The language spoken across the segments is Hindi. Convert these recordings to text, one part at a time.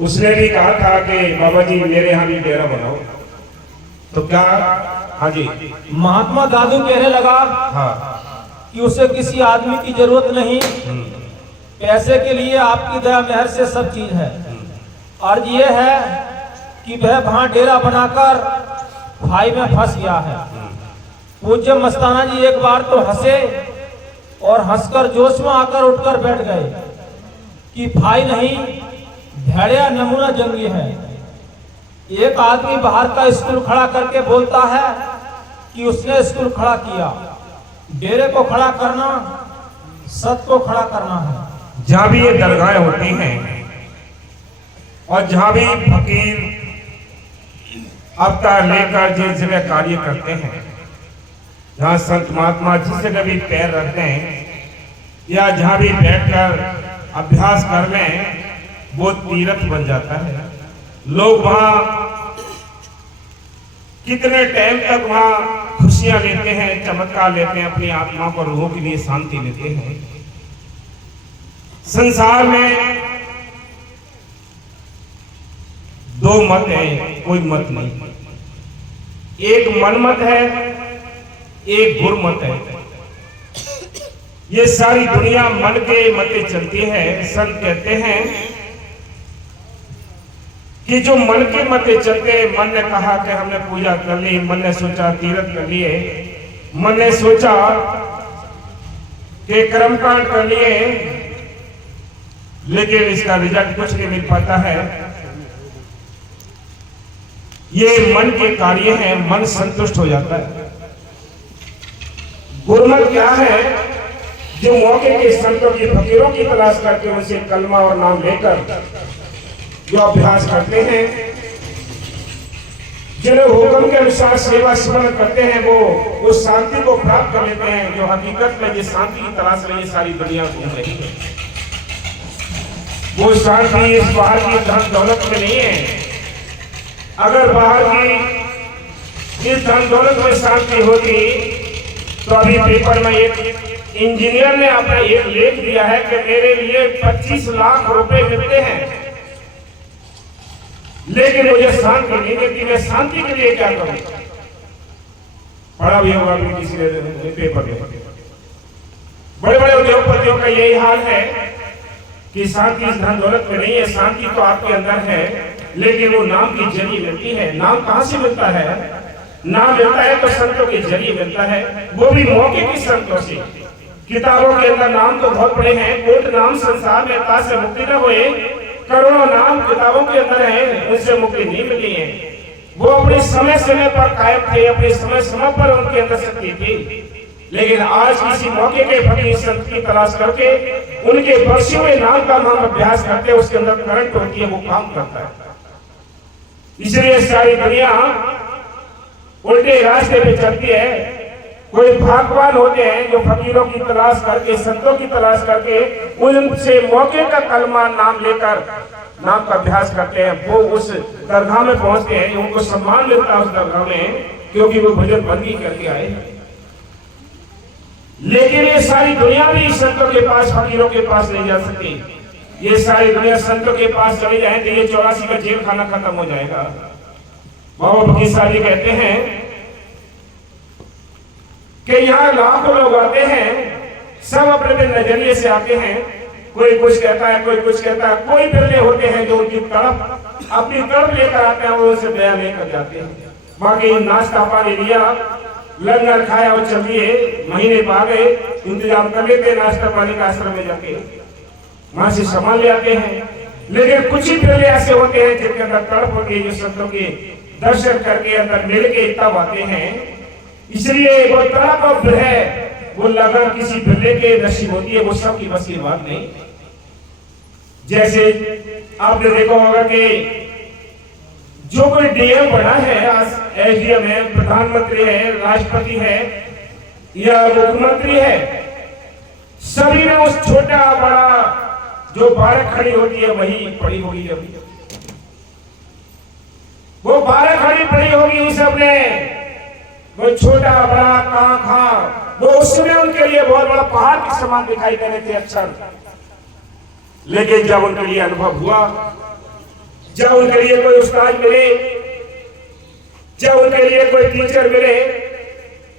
उसने भी कहा था कि बाबा जी मेरे यहाँ भी डेरा बनाओ, तो क्या? हाँ जी। महात्मा दादू कहने लगा हाँ कि उसे किसी आदमी की जरूरत नहीं, पैसे के लिए आपकी दया मेहर से सब चीज है। अर्ज ये है कि वह वहां डेरा बनाकर भाई में फंस गया है। पूज्य मस्ताना जी एक बार तो हंसे और हंसकर जोश में आकर उठकर बैठ गए कि भाई नहीं, भेड़िया नमूना जंगी है। एक आदमी बाहर का स्कूल खड़ा करके बोलता है कि उसने स्कूल खड़ा किया। डेरे को खड़ा करना सत्य को खड़ा करना है। जहाँ भी ये दरगाहें होती हैं और जहाँ भी फकीर अवतार लेकर जिस जगह कार्य करते हैं, जहाँ संत महात्मा जिस जगह भी पैर रखते हैं या जहाँ भी बैठकर अभ्यास कर रहे हैं, वो तीर्थ बन जाता है। लोग वहाँ कितने टाइम तक वहाँ खुशियां लेते हैं, चमत्कार लेते हैं, अपनी आत्मा को रूहों के लिए शांति लेते हैं। संसार में दो मत है, कोई मत नहीं। एक मन मत है, एक गुर मत है। ये सारी दुनिया मन के मते चलती है। संत कहते हैं कि जो मन के मते चलते, मन ने कहा कि हमने पूजा कर ली, मन ने सोचा तीर्थ कर लिए, मन ने सोचा कि कर्मकांड कर लिए, लेकिन इसका रिजल्ट कुछ नहीं मिल पाता है। ये मन के कार्य हैं, मन संतुष्ट हो जाता है। गुरमत क्या है? जो मौके के संतों की फकीरों की तलाश करके उनसे कलमा और नाम लेकर जो अभ्यास करते हैं, जिन्हें हुक्म के अनुसार सेवा स्मरण करते हैं, वो उस शांति को प्राप्त कर लेते हैं जो हकीकत में जिस शांति की तलाश में ये सारी दुनिया घूम रही है। वो शांति इस बाहर की धन दौलत में नहीं है। अगर बाहर की इस धन दौलत में शांति होती तो अभी पेपर में एक इंजीनियर ने अपना एक लेख दिया है कि मेरे लिए 25 लाख रुपए मिलते हैं, लेकिन मुझे शांति नहीं मिलती, मैं शांति के लिए क्या करूं? पढ़ा भी होगा किसी ने पेपर में। बड़े बड़े उद्योगपतियों का यही हाल है कि शांति इस धन दौलत में नहीं है। शांति तो आपके अंदर है, लेकिन वो नाम की जरिए मिलती है। नाम कहां से मिलता है? नाम मिलता है तो संतों के जरिए मिलता है, वो भी मौके की संतों से। किताबों के अंदर नाम तो बहुत बड़े हैं, कोट नाम संसार में का से मुक्ति न होए, करोड़ों नाम किताबों के अंदर हैं, उनसे मुक्ति नहीं मिली है। वो अपने समय समय पर कायम थे, अपने समय समय पर उनके अंदर शक्ति थी। लेकिन आज किसी मौके के फकीर संत की तलाश करके उनके बख्शे हुए नाम का नाम अभ्यास करते हैं, उसके अंदर करंट होती है, वो काम करता है। इसलिए सारी दुनिया उल्टे रास्ते पे चलती है। कोई भाग्यवान होते हैं जो फकीरों की तलाश करके, संतों की तलाश करके उनसे मौके का कलमा नाम लेकर नाम का अभ्यास करते हैं। वो उस दरगाह में पहुंचते हैं, उनको सम्मान मिलता है उस दरगाह में, क्योंकि वो भजन बंदी करके आए। लेकिन ये सारी दुनिया भी संतों के पास, फकीरों के पास नहीं जा सकती। ये सारी दुनिया संतों के पास चले जाए तो ये 84 का जेल खाना खत्म हो जाएगा। बाबा फकीर साहब जी कहते हैं कि यहाँ लाखों लोग आते हैं, सब अपने अपने नजरिए से आते हैं। कोई कुछ कहता है, कोई कुछ कहता है। कोई बिरले होते हैं जो उनकी तरफ अपनी तरफ लेकर आते हैं, वो उनसे दया लेकर जाते हैं। बाकी नाश्ता पानी लिया, लंगर खाया और चल दिए, महीने पा गए, इंतजाम कर लेते नाश्ता पानी का आश्रम में जाके, वहां से सामान ले आते हैं। लेकिन कुछ ही बिरले ऐसे होते हैं जिनके अंदर तड़प होती है, जो संतों के दर्शन करके अंदर मिल के तब आते हैं। इसलिए वो तड़प और है, वो लगन किसी बिरले के नसीब होती है, वो सबकी बस की बात नहीं। जैसे आपने देखा होगा कि जो कोई डीएम बना है, एसडीएम है, प्रधानमंत्री है, राष्ट्रपति है या मुख्यमंत्री है, सभी में उस छोटा बड़ा जो बारह खड़ी होती है वही पड़ी होगी। अभी वो 12 खड़ी पड़ी होगी उस सबने, वो छोटा बड़ा कांखा, वो उसमें उनके लिए बहुत बड़ा पहाड़ के समान दिखाई दे रहे थे अक्षर। लेकिन जब उनके लिए अनुभव हुआ जब उनके लिए कोई उस्ताद मिले, जब उनके लिए कोई टीचर मिले,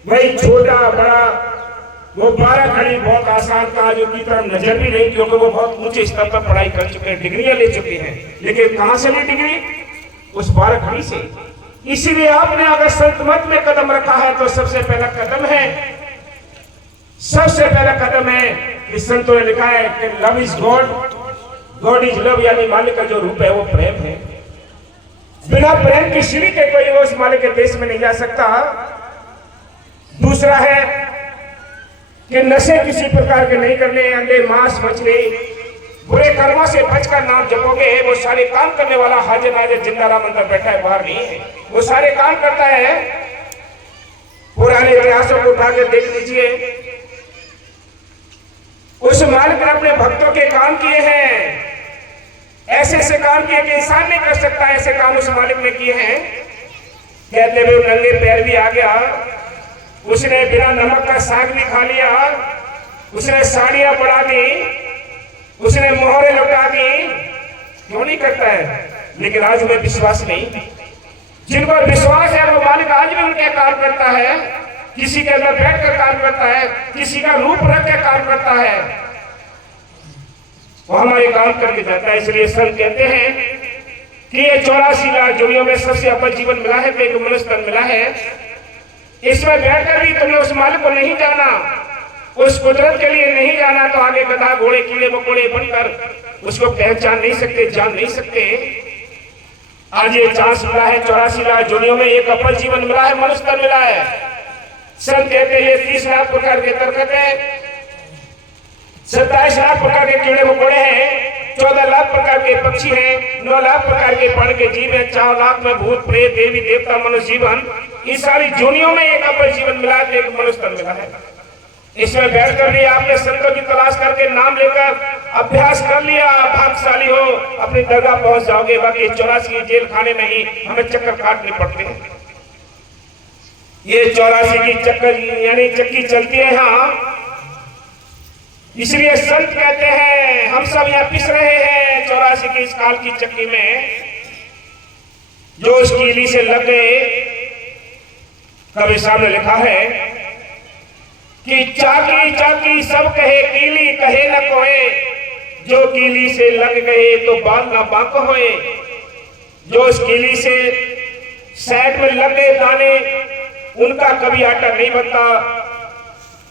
वही छोटा बड़ा वो 12 खड़ी बहुत आसान था, जो की तरफ नजर भी नहीं, क्योंकि वो बहुत ऊंचे स्तर पर पढ़ाई कर चुके हैं, डिग्रियां ले चुके हैं। लेकिन कहां से ली डिग्री? उस 12 खड़ी से। इसीलिए आपने अगर संत मत में कदम रखा है तो सबसे पहला कदम है, सबसे पहला कदम है कि संतों ने लिखा है कि love is God, God is love, यानी मालिक का जो रूप है वो प्रेम है। बिना प्रेम की सीढ़ी के कोई उस मालिक के देश में नहीं जा सकता। दूसरा है कि नशे किसी प्रकार के नहीं करने, अंडे मांस मछली बुरे कर्मों से बचकर नाम जपोगे, वो सारे काम करने वाला हाजिर नाजिर जिंदा राम अंदर बैठा है, बाहर नहीं है, वो सारे काम करता है। पुराने इतिहासों को उठा के देख लीजिए, उस मालिक ने अपने भक्तों के काम किए हैं, ऐसे ऐसे काम किए कि इंसान नहीं कर सकता, ऐसे काम उस मालिक ने किए हैं। कहते हुए नंगे पैर भी आ गया, उसने बिना नमक का साग भी खा लिया, उसने साड़ियां बढ़ा दी, उसने मोहरे लौटा दी, क्यों नहीं करता है? लेकिन आज हमें विश्वास नहीं। जिनको विश्वास है वो मालिक आज भी उनके काम करता है, किसी के अंदर बैठ कर काम करता है, किसी का रूप रख के काम करता है, वो हमारे काम करके जाता है। इसलिए संत कहते हैं कि ये 84 लाख जोड़ियों में सबसे अव्वल जीवन मिला है, एक मनुष्य तन मिला है। इसमें बैठकर भी तुमने उस मालिक को नहीं जाना, उस कुदरत के लिए नहीं जाना, तो आगे गधा घोड़े कीड़े मकोड़े बनकर उसको पहचान नहीं सकते, जान नहीं सकते। आज ये चांस मिला है, 84 लाख जोड़ियों में एक अव्वल जीवन मिला है, मनुष्य तन मिला है। संत कहते हैं ये 30 लाख प्रकार के तरकत है, 27 लाख प्रकार के कीड़े मकोड़े हैं, 14 लाख प्रकार के पक्षी हैं, 9 लाख प्रकार के प्राण के जीव हैं, 4 लाख में भूत प्रेत देवी देवता मनुष्य जीवन, इस सारी जोनियों में एक अव्वल जीवन मिला है, एक मनुष्य तन मिला है। इसमें बैठकर भी आपने संतों की तलाश करके नाम लेकर अभ्यास कर लिया, भाग्यशाली हो, अपनी दरगाह पहुंच जाओगे। बाकी 84 जेल खाने में ही हमें चक्कर काटने पड़ते हैं। ये 84 की चक्कर यानी चक्की चलती है यहाँ, इसलिए संत कहते हैं हम सब यहाँ पिस रहे हैं 84 की इस काल की चक्की में, जो उस कीली से लग गए। कभी सामने लिखा है कि चाकी चाकी सब कहे, कीली कहे न कोए, जो कीली से लग गए तो बाल ना बांक होए। जो उस कीली से साइड में लग गए दाने, उनका कभी आटा नहीं बनता,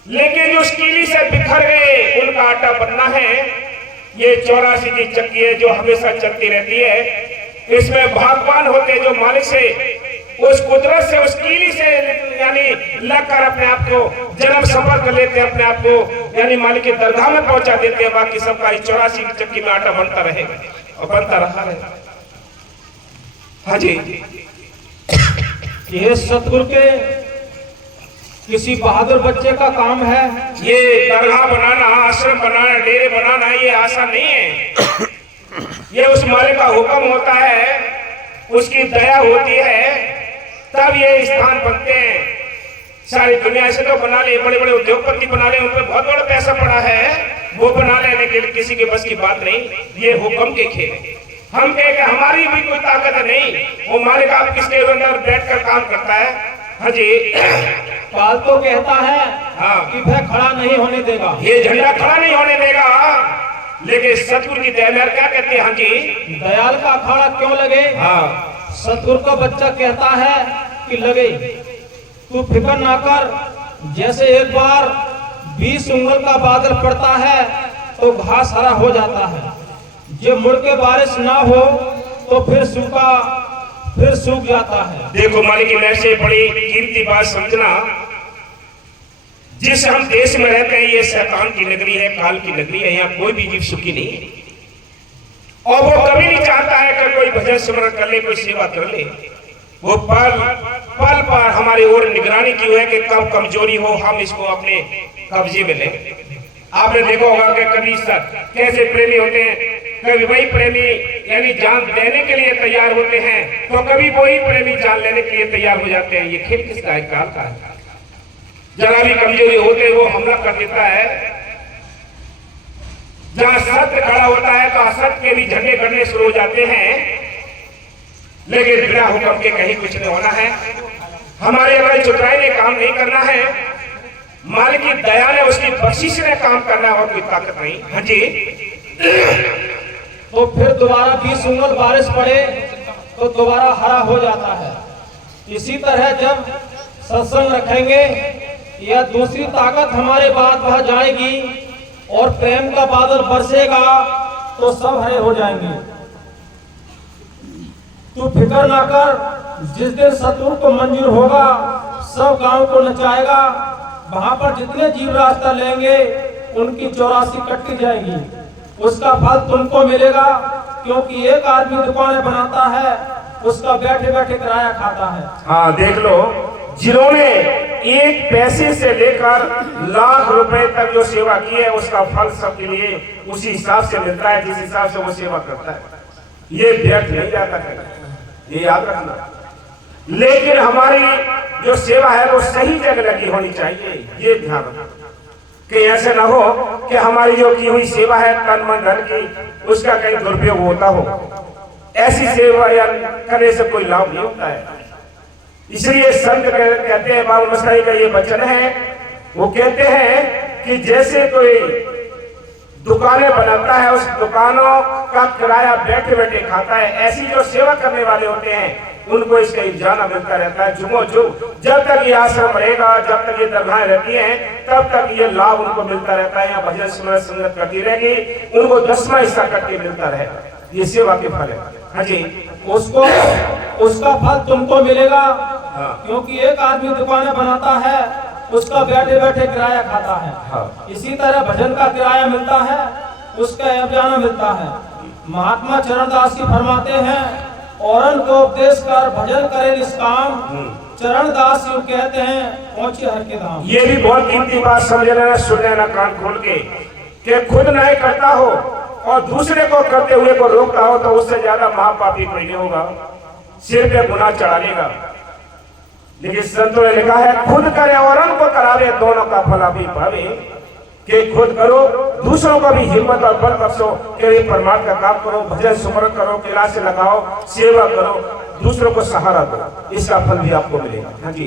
लेकिन जो उस कीली से बिखर गए उनका आटा बनना है। ये 84 की चक्की है जो हमेशा चलती रहती है। इसमें भगवान होते जो मालिक से, उस कुदरत से, उस कीली से यानी लगकर अपने आप को जन्म सफर कर लेते हैं, अपने आप को यानी मालिक की दरगाह में पहुंचा देते हैं। बाकी सबका 84 की चक्की में आटा बनता रहेगा और बनता रहा है। हाँ जी, ये सतगुरु के किसी बहादुर बच्चे का काम है। ये दरगाह बनाना, आश्रम बनाना, डेरे बनाना ये आसान नहीं है। ये उस मालिक का हुक्म होता है, उसकी दया होती है, तब ये स्थान बनते हैं। सारी दुनिया से तो बना ले, बड़े बड़े उद्योगपति बना ले, उनपे बहुत बड़ा पैसा पड़ा है, वो बना लेने के लिए किसी के बस की बात नहीं। ये हुक्म के खेल। हम कहे कि हमारी भी कोई ताकत नहीं, वो मालिक आप किसके अंदर बैठकर काम करता है। हाँ जी, काल तो कहता है हाँ कि वह खड़ा नहीं होने देगा, ये झंडा खड़ा नहीं होने देगा। लेकिन सतगुरु की दयाल क्या कहते हैं? हाँ जी, दयाल का अखाड़ा क्यों लगे? हाँ, सतगुरु का बच्चा कहता है कि लगे, तू फिक्र ना कर। जैसे एक बार 20 उंगल का बादल पड़ता है तो घास हरा हो जाता है, जब मुड़ के बारिश ना हो तो फिर सूख जाता है। देखो मालिक की महर से बड़ी कीमती बात समझना, जिस हम देश में रहते हैं ये शैतान की नगरी है, काल की नगरी है, यहाँ कोई भी जीव सुखी नहीं है। और वो कभी नहीं चाहता है कि कोई भजन स्मरण कर ले, कोई सेवा कर ले। वो पल पर हमारी ओर निगरानी की है कि कब कमजोरी हो हम इसको अपने कब्जे में लें। आपने देखा होगा कि कभी कैसे प्रेमी होते हैं, कभी वही प्रेमी यानी जान देने के लिए तैयार होते हैं, तो कभी वही प्रेमी जान लेने के लिए तैयार हो जाते हैं। ये खेल किसका है? काल का है। जरा भी कमजोरी होते वो हमला कर देता है। जहां सत्य खड़ा होता है तो असत्य के भी झंडे गड़ने शुरू हो जाते हैं। लेकिन बिना हुक्म के कहीं कुछ नहीं होना है। हमारे अगर चुटराई ने काम नहीं करना है, मालिक की दया ने, उसकी बख्शिश ने काम करना है, और कोई ताकत नहीं। हाँ जी। तो फिर दोबारा 20 उंगल बारिश पड़े तो दोबारा हरा हो जाता है। इसी तरह जब सत्संग रखेंगे या दूसरी ताकत हमारे बाद वह जाएगी और प्रेम का बादल बरसेगा तो सब हरे हो जाएंगे। तू फिक्र ना कर, जिस दिन सतगुरु को मंजूर होगा सब गांव को नचाएगा। वहां पर जितने जीव रास्ता लेंगे उनकी 84 कट्टी जाएगी, उसका फल तुमको मिलेगा। क्योंकि एक आदमी दुकानें बनाता है, उसका बैठे बैठे किराया खाता है। हाँ देख लो, जिन्होंने एक पैसे से लेकर लाख रुपए तक जो सेवा की है, उसका फल सबके लिए उसी हिसाब से मिलता है जिस हिसाब से वो सेवा करता है। ये व्यर्थ नहीं जाता है, ये याद रखना। लेकिन हमारी जो सेवा है वो सही जगह लगी होनी चाहिए, ये ध्यान रखना कि ऐसे ना हो कि हमारी जो की हुई सेवा है तन मन धन की, उसका कहीं दुरुपयोग होता हो। ऐसी सेवा या करने से कोई लाभ नहीं होता है। इसलिए संत कहते हैं, बाबा मस्ताई का ये वचन है, वो कहते हैं कि जैसे कोई दुकानें बनाता है, उस दुकानों का किराया बैठे बैठे खाता है, ऐसी जो सेवा करने वाले होते हैं उनको इसका इजाना मिलता रहता है। जुमो जुग जब तक ये आश्रम रहेगा, जब तक ये दरगाहें रहती हैं, तब तक ये लाभ उनको मिलता रहता है। यहाँ भजन स्मरण संगत करती रहेगी, उनको 10वां हिस्सा करके मिलता रहेगा। ये सेवा के फल है। हाँ जी, उसका फल तुमको मिलेगा। हाँ। क्योंकि एक आदमी दुकानें बनाता है, उसका बैठे बैठे किराया खाता है। हाँ। इसी तरह भजन का किराया मिलता है, उसका अभियान मिलता है। महात्मा चरणदास जी फरमाते हैं, औरन को उपदेश कर भजन करे निष्काम, चरणदास जी कहते हैं पहुंचे हर के धाम। ये भी बहुत कीमती बात समझ लेना, सुन लेना कान खोल के, कि खुद नहीं करता हो और दूसरे को करते हुए को रोकता हो तो उससे ज्यादा महापापी कोई नहीं होगा, सिर पे गुनाह चढ़ा लेगा। लेकिन संतों ने लिखा है, खुद करे और को करावे, दोनों का फल भी पावे। कि खुद करो, दूसरों को भी हिम्मत और बल बख्शो कि परमात्मा का काम करो, भजन सुमरन करो, क्लास लगाओ, सेवा करो, दूसरों को सहारा दो, इसका फल भी आपको मिलेगा। हाँ जी।